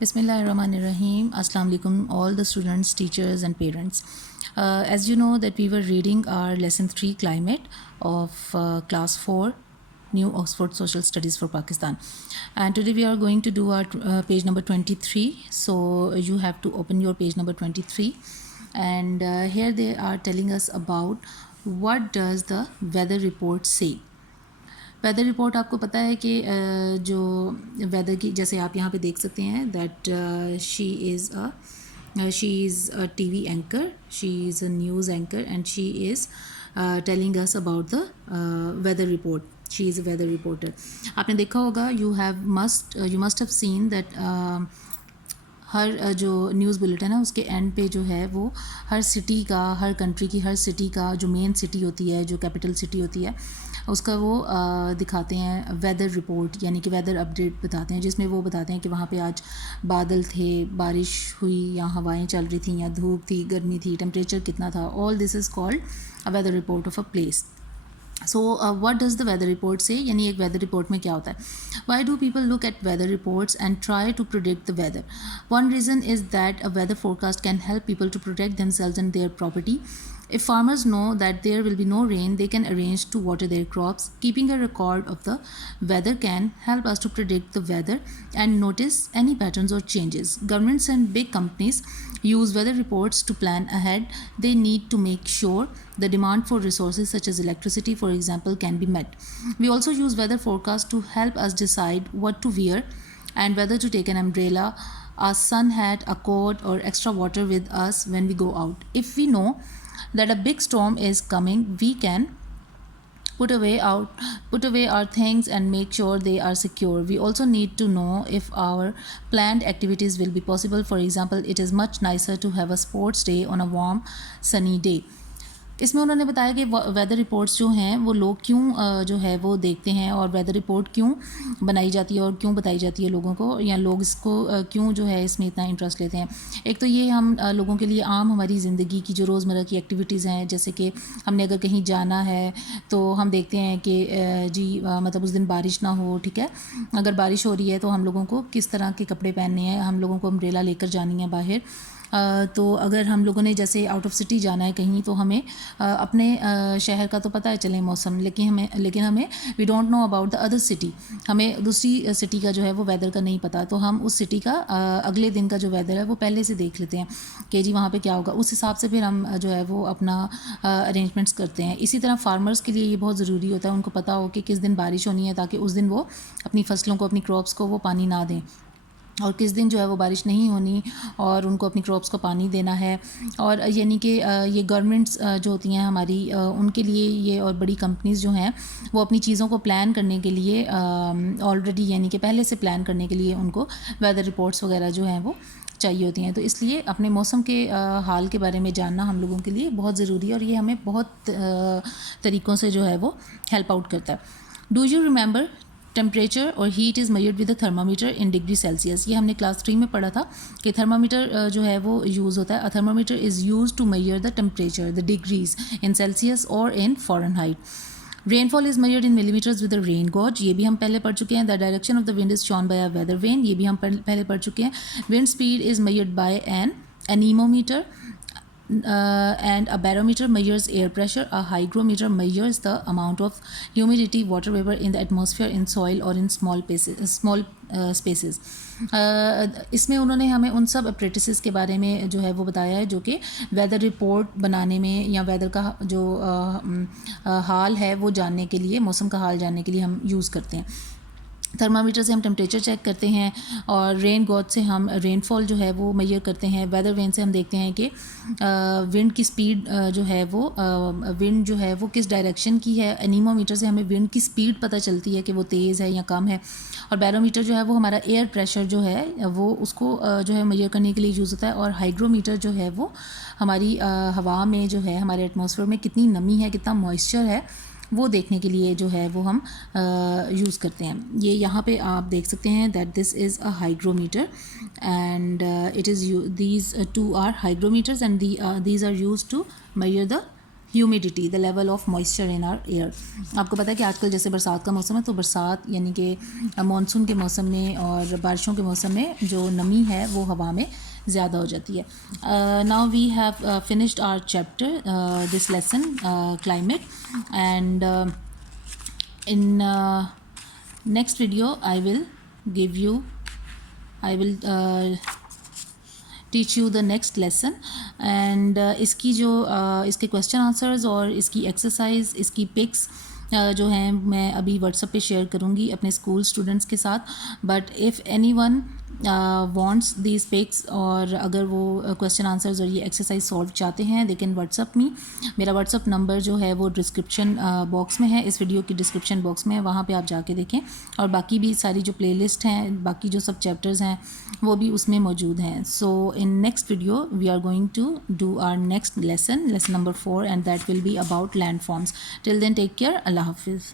Bismillahirrahmanirrahim. Assalamu alaikum all the students, teachers and parents. As you know that we were reading our lesson 3 climate of class 4 New Oxford Social Studies for Pakistan, and today we are going to do our page number 23. So you have to open your page number 23, and here they are telling us about what does the weather report say. Weather report آپ کو پتہ ہے کہ جو weather کی، جیسے آپ یہاں پہ دیکھ سکتے ہیں that she is a T V anchor, she is a news anchor and she is telling us about the weather report. She is a weather reporter. آپ نے دیکھا ہوگا you must have seen that ہر جو news bulletin ہے اس کے and پہ جو ہے وہ ہر سٹی کا، ہر کنٹری کی ہر سٹی کا جو مین سٹی ہوتی ہے، جو کیپٹل سٹی ہوتی ہے، اس کا وہ دکھاتے ہیں ویدر رپورٹ، یعنی کہ ویدر اپڈیٹ بتاتے ہیں، جس میں وہ بتاتے ہیں کہ وہاں پہ آج بادل تھے، بارش ہوئی، یا ہوائیں چل رہی تھیں، یا دھوپ تھی، گرمی تھی، ٹمپریچر کتنا تھا. All this is called a weather report of a place. So what does the weather report سے، یعنی ایک ویدر رپورٹ میں کیا ہوتا ہے. Why do people look at weather reports and try to predict the weather. One reason is that a weather forecast can help people to protect themselves and their property. If farmers know that there will be no rain, they can arrange to water their crops. Keeping a record of the weather can help us to predict the weather and notice any patterns or changes. Governments and big companies use weather reports to plan ahead. They need to make sure the demand for resources such as electricity, for example, can be met. We also use weather forecasts to help us decide what to wear and whether to take an umbrella, a sun hat, a coat, or extra water with us when we go out. If we know that a big storm is coming, we can put away our things and make sure they are secure. We also need to know if our planned activities will be possible. For example, it is much nicer to have a sports day on a warm sunny day. اس میں انہوں نے بتایا کہ weather reports جو ہیں وہ لوگ کیوں جو ہے وہ دیکھتے ہیں، اور ویدر رپورٹ کیوں بنائی جاتی ہے اور کیوں بتائی جاتی ہے لوگوں کو، یا لوگ اس کو کیوں جو ہے اس میں اتنا انٹرسٹ لیتے ہیں. ایک تو یہ ہم لوگوں کے لیے عام ہماری زندگی کی جو روزمرہ کی ایکٹیویٹیز ہیں، جیسے کہ ہم نے اگر کہیں جانا ہے تو ہم دیکھتے ہیں کہ مطلب اس دن بارش نہ ہو، ٹھیک ہے. اگر بارش ہو رہی ہے تو ہم لوگوں کو کس طرح کے کپڑے پہننے ہیں، ہم لوگوں کو امبریلا لے کر جانی ہے باہر. تو اگر ہم لوگوں نے جیسے آؤٹ آف سٹی جانا ہے کہیں، تو ہمیں اپنے شہر کا تو پتہ ہے چلے موسم، لیکن ہمیں we don't know about the other city. ہمیں دوسری سٹی کا جو ہے وہ ویدر کا نہیں پتہ، تو ہم اس سٹی کا اگلے دن کا جو ویدر ہے وہ پہلے سے دیکھ لیتے ہیں کہ جی وہاں پہ کیا ہوگا. اس حساب سے پھر ہم جو ہے وہ اپنا ارینجمنٹس کرتے ہیں. اسی طرح فارمرز کے لیے یہ بہت ضروری ہوتا ہے، ان کو پتہ ہو کہ کس دن بارش ہونی ہے، تاکہ اس دن وہ اپنی فصلوں کو، اپنی کراپس کو وہ پانی نہ دیں، اور کس دن جو ہے وہ بارش نہیں ہونی اور ان کو اپنی کراپس کو پانی دینا ہے. اور یعنی کہ یہ گورنمنٹس جو ہوتی ہیں ہماری، ان کے لیے یہ، اور بڑی کمپنیز جو ہیں وہ اپنی چیزوں کو پلان کرنے کے لیے آلریڈی، یعنی کہ پہلے سے پلان کرنے کے لیے ان کو ویدر رپورٹس وغیرہ جو ہیں وہ چاہیے ہوتی ہیں. تو اس لیے اپنے موسم کے حال کے بارے میں جاننا ہم لوگوں کے لیے بہت ضروری ہے، اور یہ ہمیں بہت طریقوں سے جو ہے وہ ہیلپ آؤٹ کرتا ہے. ڈو یو ریمبر ٹمپریچر اور heat is measured with a thermometer in degree Celsius. یہ ہم نے کلاس 3 میں پڑھا تھا کہ تھرمامیٹر جو ہے وہ یوز ہوتا ہے. Thermometer is used to measure the temperature, the degrees in Celsius or in foreign height. رین فال از میئرڈ ان ملی میٹرز ود اے رین گوج. یہ بھی ہم پہلے پڑھ چکے ہیں. The direction of the wind is shown by a weather vane. یہ بھی ہم پہلے پڑھ چکے ہیں. Wind speed is measured by an anemometer. And a barometer measures air pressure. A hygrometer measures the amount of humidity, water vapor in the atmosphere, in soil or in small spaces. اس میں انہوں نے ہمیں ان سب اپریٹسز کے بارے میں جو ہے وہ بتایا ہے جو کہ ویدر رپورٹ بنانے میں، یا ویدر کا جو حال ہے وہ جاننے کے لیے، موسم کا حال جاننے کے لیے ہم یوز کرتے ہیں. تھرمامیٹر سے ہم ٹمپریچر چیک کرتے ہیں، اور رین گوج سے ہم رین فال جو ہے وہ میئر کرتے ہیں. ویدر وین سے ہم دیکھتے ہیں کہ ونڈ کی سپیڈ جو ہے وہ ونڈ جو ہے وہ کس ڈائریکشن کی ہے. انیمومیٹر سے ہمیں ونڈ کی سپیڈ پتہ چلتی ہے کہ وہ تیز ہے یا کم ہے. اور بیرومیٹر جو ہے وہ ہمارا ایئر پریشر جو ہے وہ اس کو جو ہے میئر کرنے کے لیے یوز ہوتا ہے. اور ہائیگرومیٹر جو ہے وہ ہماری ہوا میں جو ہے، ہمارے ایٹماسفیئر میں کتنی نمی ہے، کتنا موئسچر ہے، وہ دیکھنے کے لیے جو ہے وہ ہم یوز کرتے ہیں. یہ یہاں پہ آپ دیکھ سکتے ہیں that this is a hygrometer and it is these two are hygrometers and these are use to measure the humidity the level of moisture in our air. آپ کو پتہ ہے کہ آج کل جیسے برسات کا موسم ہے تو برسات یعنی کہ مانسون کے موسم میں اور بارشوں کے موسم میں جو نمی ہے وہ ہوا میں زیادہ ہو جاتی ہے. Now we have finished our chapter this lesson climate and in next video I will teach you the next lesson and اس کی جو اس کے کویشچن آنسرز اور اس کی ایکسرسائز اس کی پکس جو ہیں میں ابھی واٹس ایپ پہ شیئر کروں گی اپنے اسکول اسٹوڈنٹس کے ساتھ. But if anyone wants these pics اور اگر وہ کویشچن آنسرز اور یہ ایکسرسائز سالو چاہتے ہیں دے کین واٹس ایپ می. میرا واٹس ایپ نمبر جو ہے وہ ڈسکرپشن باکس میں ہے, اس ویڈیو کی ڈسکرپشن باکس میں ہے, وہاں پہ آپ جا کے دیکھیں. اور باقی بھی ساری جو پلے لسٹ ہیں باقی جو سب چیپٹرز ہیں وہ بھی اس میں موجود ہیں. So in next video we are going to do our next lesson number 4 and that will be about land forms. Till then take care. اللہ حافظ.